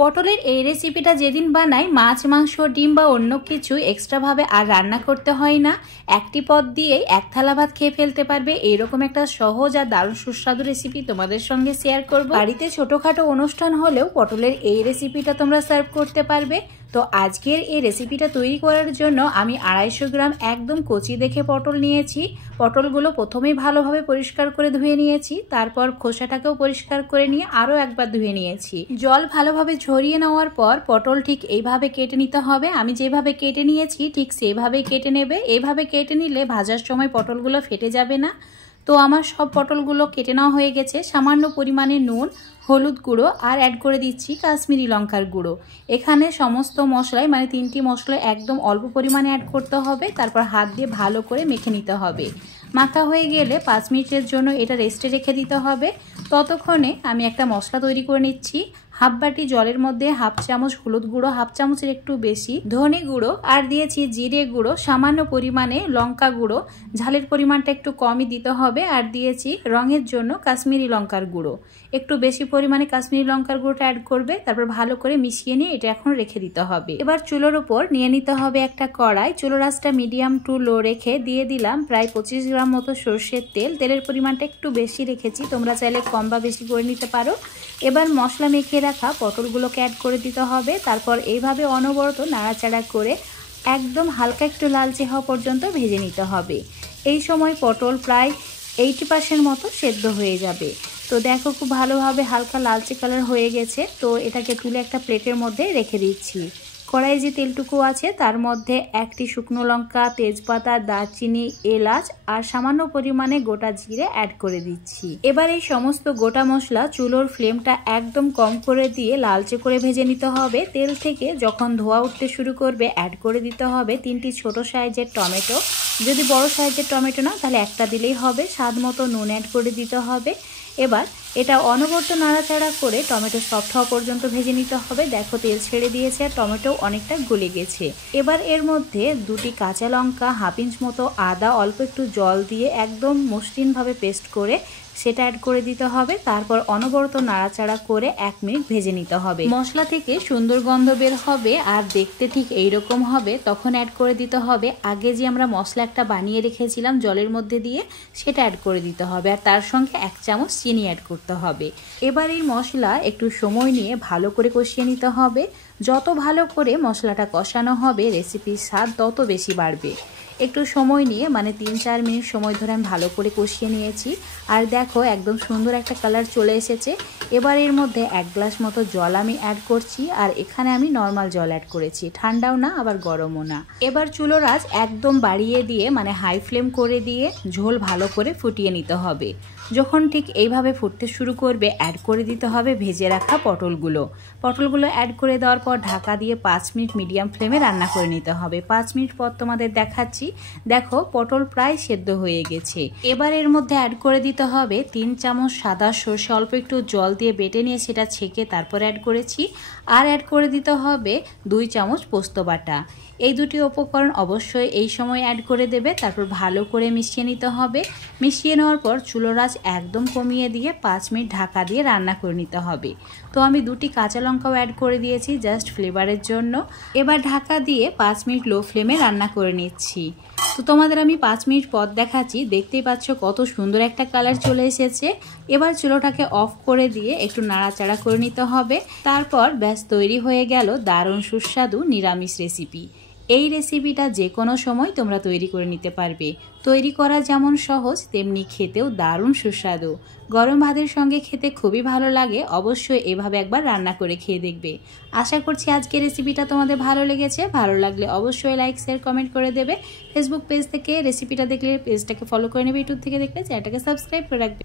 পটলের এই রেসিপিটা যেদিন বানাই মাছ মাংস ডিম বা অন্য কিছু এক্সট্রাভাবে আর রান্না করতে হয় না, একটি পদ দিয়েই এক থালা ভাত খেয়ে ফেলতে পারবে। এইরকম একটা সহজ আর দারুণ সুস্বাদু রেসিপি তোমাদের সঙ্গে শেয়ার করব। বাড়িতে ছোটোখাটো অনুষ্ঠান হলেও পটলের এই রেসিপিটা তোমরা সার্ভ করতে পারবে। তো আজকের এই রেসিপিটা তৈরি করার জন্য আমি 250 গ্রাম একদম কচি দেখে পটল নিয়েছি। পটলগুলো প্রথমেই ভালোভাবে পরিষ্কার করে ধুয়ে নিয়েছি, তারপর খোসাটাকেও পরিষ্কার করে নিয়ে আরও একবার ধুয়ে নিয়েছি। জল ভালোভাবে ঝরিয়ে নেওয়ার পর পটল ঠিক এইভাবে কেটে নিতে হবে। আমি যেভাবে কেটে নিয়েছি ঠিক সেভাবেই কেটে নেবে। এইভাবে কেটে নিলে ভাজার সময় পটলগুলো ফেটে যাবে না। তো আমার সব পটলগুলো কেটে নেওয়া হয়ে গেছে। সামান্য পরিমাণে নুন, হলুদ গুঁড়ো আর অ্যাড করে দিচ্ছি কাশ্মীরি লঙ্কার গুঁড়ো। এখানে সমস্ত মশলাই মানে 3টি মশলা একদম অল্প পরিমাণে অ্যাড করতে হবে, তারপর হাত দিয়ে ভালো করে মেখে নিতে হবে। মাখা হয়ে গেলে 5 মিনিটের জন্য এটা রেস্টে রেখে দিতে হবে। ততক্ষণে আমি একটা মশলা তৈরি করে নিচ্ছি। হাফ বাটি জলের মধ্যে হাফ চামচ হলুদ গুঁড়ো, হাফ চামচের একটু বেশি ধনে গুঁড়ো আর দিয়েছি জিরে গুঁড়ো, সামান্য পরিমাণে লঙ্কা গুঁড়ো, ঝালের পরিমাণটা একটু কমই দিতে হবে। আর দিয়েছি রঙের জন্য কাশ্মীরি লঙ্কার গুঁড়ো, একটু বেশি পরিমাণে কাশ্মীরি লঙ্কার গুঁড়োটা অ্যাড করবে। তারপর ভালো করে মিশিয়ে নিয়ে এটা এখন রেখে দিতে হবে। এবার চুলোর উপর নিয়ে নিতে হবে একটা কড়াই। চুলোর আঁচটা মিডিয়াম টু লো রেখে দিয়ে দিলাম প্রায় 25 গ্রাম মতো সর্ষের তেল। তেলের পরিমাণটা একটু বেশি রেখেছি, তোমরা চাইলে কম বা বেশি করে নিতে পারো। এবার মশলা মেখে রাখা পটলগুলোকে অ্যাড করে দিতে হবে। তারপর এইভাবে অনবরত নাড়াচাড়া করে একদম হালকা একটু লালচে হওয়া পর্যন্ত ভেজে নিতে হবে। এই সময় পটল প্রায় 80% মতো সেদ্ধ হয়ে যাবে। তো দেখো খুব ভালোভাবে হালকা লালচে কালার হয়ে গেছে। তো এটাকে তুলে একটা প্লেটের মধ্যে রেখে দিচ্ছি। কড়াইয়ে যে তেলটুকু আছে তার মধ্যে একটি শুকনো লঙ্কা, তেজপাতা, দারচিনি, এলাচ আর সামান্য পরিমাণে গোটা জিরে অ্যাড করে দিচ্ছি। এবার এই সমস্ত গোটা মশলা চুলোর ফ্লেমটা একদম কম করে দিয়ে লালচে করে ভেজে নিতে হবে। তেল থেকে যখন ধোয়া উঠতে শুরু করবে অ্যাড করে দিতে হবে 3টি ছোট সাইজের টমেটো। যদি বড় সাইজের টমেটো না তাহলে একটা দিলেই হবে। স্বাদ মতো নুন অ্যাড করে দিতে হবে। এবার এটা অনবরত নাড়াচাড়া করে টমেটো সফট হওয়া পর্যন্ত ভেজে নিতে হবে। দেখো তেল ছেড়ে দিয়েছে আর টমেটো অনেকটা গলে গেছে। এবার এর মধ্যে 2টি কাঁচা লঙ্কা, হাফ ইঞ্চ মতো আদা অল্প একটু জল দিয়ে একদম মসৃণভাবে পেস্ট করে সেটা অ্যাড করে দিতে হবে। তারপর অনবরত নাড়াচাড়া করে 1 মিনিট ভেজে নিতে হবে। মশলা থেকে সুন্দর গন্ধ বের হবে আর দেখতে ঠিক এইরকম হবে। তখন অ্যাড করে দিতে হবে আগে যে আমরা মশলা একটা বানিয়ে রেখেছিলাম জলের মধ্যে দিয়ে, সেটা অ্যাড করে দিতে হবে। আর তার সঙ্গে 1 চামচ চিনি অ্যাড করতে হবে। এবার এই মশলা একটু সময় নিয়ে ভালো করে কষিয়ে নিতে হবে। যত ভালো করে মশলাটা কষানো হবে রেসিপির স্বাদ তত বেশি বাড়বে। একটু সময় নিয়ে মানে 3-4 মিনিট সময় ধরে আমি ভালো করে কষিয়ে নিয়েছি। আর দেখো একদম সুন্দর একটা কালার চলে এসেছে। এবার এর মধ্যে 1 গ্লাস মতো জল আমি অ্যাড করছি। আর এখানে আমি নর্মাল জল অ্যাড করেছি, ঠান্ডাও না আবার গরমও না। এবার চুলোর আঁচ একদম বাড়িয়ে দিয়ে মানে হাই ফ্লেম করে দিয়ে ঝোল ভালো করে ফুটিয়ে নিতে হবে। যখন ঠিক এইভাবে ফুটতে শুরু করবে অ্যাড করে দিতে হবে ভেজে রাখা পটলগুলো। পটলগুলো অ্যাড করে দেওয়ার পর ঢাকা দিয়ে 5 মিনিট মিডিয়াম ফ্লেমে রান্না করে নিতে হবে। 5 মিনিট পর তোমাদের দেখাচ্ছি। দেখো পটল প্রায় সেদ্ধ হয়ে গেছে। এবার এর মধ্যে অ্যাড করে দিতে হবে 3 চামচ সাদা সর্ষে অল্প একটু জল দিয়ে বেটে নিয়ে সেটা ছেঁকে তারপর অ্যাড করেছি। আর অ্যাড করে দিতে হবে 2 চামচ পোস্ত বাটা। এই 2টি উপকরণ অবশ্যই এই সময় অ্যাড করে দেবে। তারপর ভালো করে মিশিয়ে নিতে হবে। মিশিয়ে নেওয়ার পর চুলোর আঁচ একদম কমিয়ে দিয়ে 5 মিনিট ঢাকা দিয়ে রান্না করে নিতে হবে। তো আমি 2টি কাঁচা লঙ্কাও অ্যাড করে দিয়েছি জাস্ট ফ্লেভারের জন্য। এবার ঢাকা দিয়ে 5 মিনিট লো ফ্লেমে রান্না করে নিচ্ছি। তো তোমাদের আমি 5 মিনিট পর দেখাচ্ছি। দেখতেই পাচ্ছ কত সুন্দর একটা কালার চলে এসেছে। এবার চুলোটাকে অফ করে দিয়ে একটু নাড়াচাড়া করে নিতে হবে। তারপর ব্যাস তৈরি হয়ে গেল দারুণ সুস্বাদু নিরামিষ রেসিপি। এই রেসিপিটা যে কোনো সময় তোমরা তৈরি করে নিতে পারবে। তৈরি করা যেমন সহজ তেমনি খেতেও দারুণ সুস্বাদু। গরম ভাতের সঙ্গে খেতে খুবই ভালো লাগে। অবশ্যই এভাবে একবার রান্না করে খেয়ে দেখবে। আশা করছি আজকের রেসিপিটা তোমাদের ভালো লেগেছে। ভালো লাগলে অবশ্যই লাইক, শেয়ার, কমেন্ট করে দেবে। ফেসবুক পেজ থেকে রেসিপিটা দেখলে পেজটাকে ফলো করে নেবে। ইউটিউব থেকে দেখলে চ্যানেলটাকে সাবস্ক্রাইব করে রাখবে।